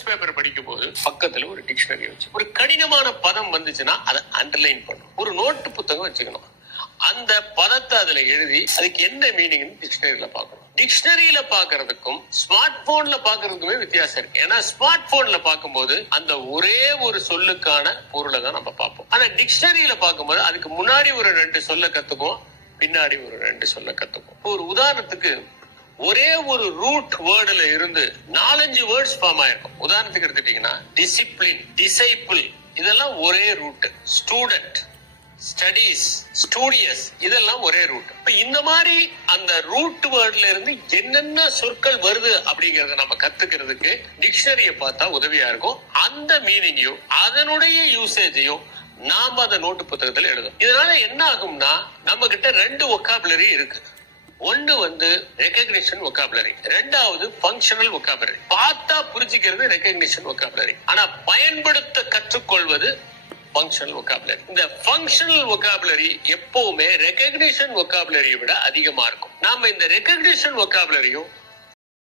Paper படிக்கும் போது பக்கத்துல ஒரு டிக்ஷனரி வச்சு ஒரு கடினமான பதம் வந்துச்சுன்னா அதை அண்டர்லைன் பண்ணும். ஒரு நோட்டு புத்தகம் வச்சுக்கணும். அந்த பதத்தை அதுல எழுதி அதுக்கு என்ன மீனிங் டிக்ஷனரியில பார்க்கணும். டிக்ஷனரியில பாக்குறதுக்கும் ஸ்மார்ட் போன்ல பாக்குறதுக்குமே வித்தியாசம் இருக்கு. ஏன்னா ஸ்மார்ட் போன்ல பார்க்கும்போது அந்த ஒரே ஒரு சொல்லுக்கான பொருளை தான் நம்ம பார்ப்போம். ஆனா டிக்ஷனரியில பார்க்கும்போது அதுக்கு முன்னாடி ஒரு 2 சொல்ல கத்துக்குவோம், பின்னாடி ஒரு 2 சொல்ல கத்துக்குவோம். ஒரு உதாரணத்துக்கு ஒரே ஒரு ரூட் வேர்டுல இருந்து 4-5 வேர்ட்ஸ் ஃபார்ம் ஆயிருக்கும். உதாரணத்துக்கு எடுத்துட்டீங்கன்னா டிசிப்ளின், டிசைபிள் இதெல்லாம் ஒரே ரூட். ஸ்டூடெண்ட், ஸ்டடீஸ், ஸ்டூடியஸ் இதெல்லாம் ஒரே ரூட். இப்ப இந்த மாதிரி அந்த ரூட் வேர்ட்ல இருந்து என்னென்ன சொற்கள் வருது அப்படிங்கறத நம்ம கத்துக்கிறதுக்கு டிக்ஷனரியை பார்த்தா உதவியா இருக்கும். அந்த மீனிங்கையும் அதனுடைய யூசேஜையும் நாம அந்த நோட்டு புத்தகத்துல எழுதும். இதனால என்ன ஆகும்னா நம்ம கிட்ட 2 வொக்காபுலரி இருக்கு. ஒன்னு ரெகக்னிஷன் வொக்காபுலரி, ரெண்டாவது ஃபங்க்ஷனல் வொக்காபுலரி. பார்த்தா புரிஞ்சுக்கிறது ரெகக்னிஷன் வொக்காபுலரி, ஆனா பயன்படுத்த கற்றுக்கொள்வது ஃபங்க்ஷனல் வொக்காபுலரி. இந்த ஃபங்க்ஷனல் வொக்காபுலரி எப்பவுமே ரெகக்னிஷன் வொக்காபுலரியை விட அதிகமா இருக்கும். நாம இந்த ரெகக்னிஷன் வொக்காபுலரியும்